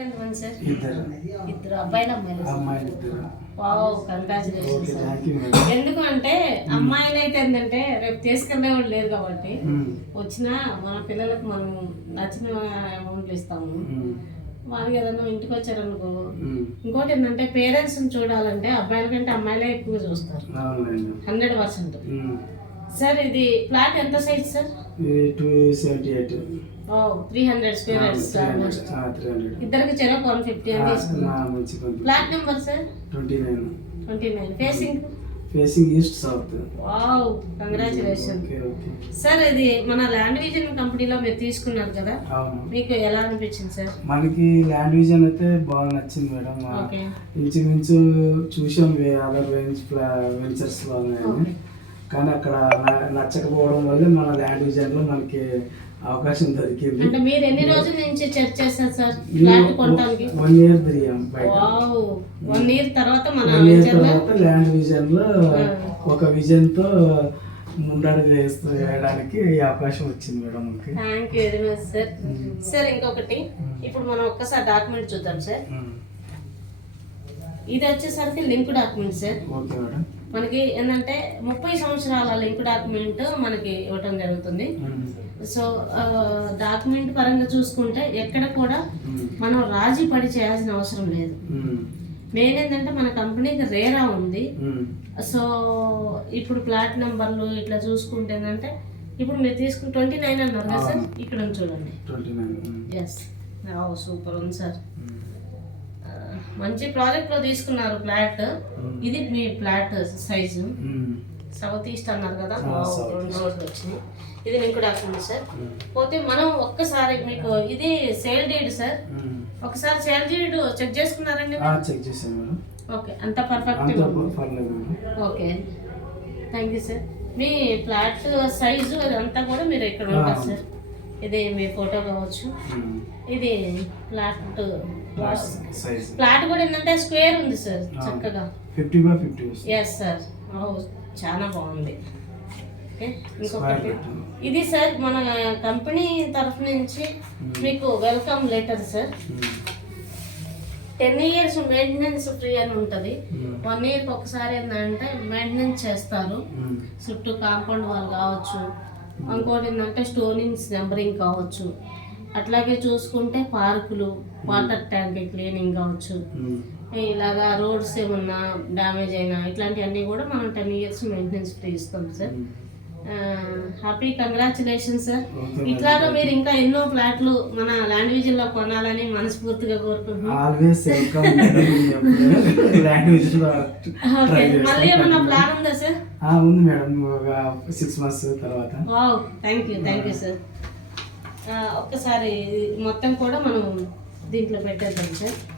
ఎంతమంది సార్? ఇద్దరు అబ్బాయిలు అమ్మాయిలు. Wow, congratulations sir. Thank you madam. ఎందుకు అంటే అమ్మాయిలు అయితే ఏంటంటే రేపు తీసుకునే వాళ్ళు లేరు కాబట్టి వచ్చిన మన పిల్లలకు మనం నచ్చిన అమౌంట్లు ఇస్తాము. వాళ్ళకి ఏదన్నా ఇంటికి వచ్చారనుకో. ఇంకోటి ఏంటంటే పేరెంట్స్ చూడాలంటే అబ్బాయిల కంటే అమ్మాయిలే ఎక్కువ చూస్తారు. 100%. సార్ ఇది ఫ్లాట్ ఎంత సైజ్ సార్? 278. 300 square yards. ఇద్దరికి చెరో 150 అని తీసుకున్నాం. Flat number sir 29. Facing east south. Wow, congratulation sir. ఇది మన ల్యాండ్ విజన్ కంపెనీలో మీరు తీసుకున్నారు కదా, మీకు ఎలా అనిపించింది సార్? మనకి ల్యాండ్ విజన్ అయితే బాగా నచ్చింది మేడం. ఇంచుమించు చూసాం అదర్ వెంచర్స్ లో కానీ అక్కడ నచ్చకపోవడం వల్ల మన ల్యాండ్ విజన్ లో మనకి అవకాశం దొరికింది. అంటే మీరు ఎన్ని రోజుల నుంచి చర్చ చేస్తారు సార్ ఫ్లాట్ కొనడానికి? 1 ఇయర్ తిరిగాం. వావ్, 1 ఇయర్ తర్వాత మన ల్యాండ్ విజన్ లో ఒక విజన్ తో ముందడుగు వేయడానికి ఈ అవకాశం వచ్చింది madam. Thank you very much sir. Sir ఇంకొకటి, ఇప్పుడు మనం ఒక్కసారి డాక్యుమెంట్ చూద్దాం సార్. ఇది వచ్చేసరికి link document sir. Okay madam. మనకి ఏంటంటే 30 సంవత్సరాల లింక్ డాక్యుమెంట్ మనకి ఇవ్వటం జరుగుతుంది. సో డాక్యుమెంట్ పరంగా చూసుకుంటే ఎక్కడ కూడా మనం రాజీ పడి చేయాల్సిన అవసరం లేదు. మెయిన్ ఏంటంటే మన కంపెనీకి రేరా ఉంది. సో ఇప్పుడు ప్లాట్ నెంబర్లు ఇట్లా చూసుకుంటే ఏంటంటే ఇప్పుడు మీరు తీసుకుని 29 అన్నారు కదా సార్, ఇక్కడ చూడండి 29. ఎస్, సూపర్ ఉంది సార్. మంచి ప్రాజెక్ట్ లో తీసుకున్నారు ఫ్లాట్. ఇది మీ ఫ్లాట్ సైజు సౌత్ ఈస్ట్ అన్నారు కదా, 2 రోడ్లు వచ్చినాయి. ఇది లింక్ డాక్యుమెంట్ సార్. పోతే మనం ఒక్కసారి మీకు ఇది సేల్ డీడ్ సార్, ఒకసారి సేల్ డీడ్ చెక్ చేసుకున్నారండి? చెక్ చేశాను మేడం. ఓకే, అంత perfect. Okay, thank you sir. Me flat size అదంతా కూడా మీరు ఇక్కడ ఉంటారు సార్. ఇది మీ ఫోటో కావచ్చు. ఇది ఫ్లాట్ కూడా ఏంటంటే స్క్వేర్ ఉంది సార్, చక్కగా 50 by 50. ఎస్ సార్, చాలా బాగుంది. ఇంకొకటి ఇది సార్ మన కంపెనీ తరఫు నుంచి మీకు welcome letter sir. 10 years maintenance free అని ఉంటుంది. 1 year ఒకసారి ఏంటంటే మెయింటెనెన్స్ చేస్తారు. చుట్టూ కాంపౌండ్ వాళ్ళు కావచ్చు, ఇంకోటి ఏంటంటే స్టోనింగ్స్ నెంబరింగ్ కావచ్చు, అట్లాగే చూసుకుంటే పార్కులు, వాటర్ ట్యాంక్ క్లీనింగ్ కావచ్చు, ఇలాగా రోడ్స్ ఏమన్నా డ్యామేజ్ అయినా ఇట్లాంటివన్నీ కూడా మనం 10 years మెయింటెనెన్స్ ఫ్రీ ఇస్తాం సార్. Happy congratulations sir. ఇట్లాగా మీరు ఇంకా ఎన్నో ఫ్లాట్లు మన ల్యాండ్ విజన్ లో కొనాలని మనస్ఫూర్తిగా కోరుకుంటున్నాం. మళ్ళీ ఏమన్నా ప్లాన్ ఉందా సార్? ఉంది మేడం, 6 months తర్వాత. Wow, thank you sir. ఒక్కసారి మొత్తం కూడా మనం దీంట్లో పెట్టేద్దాం సార్.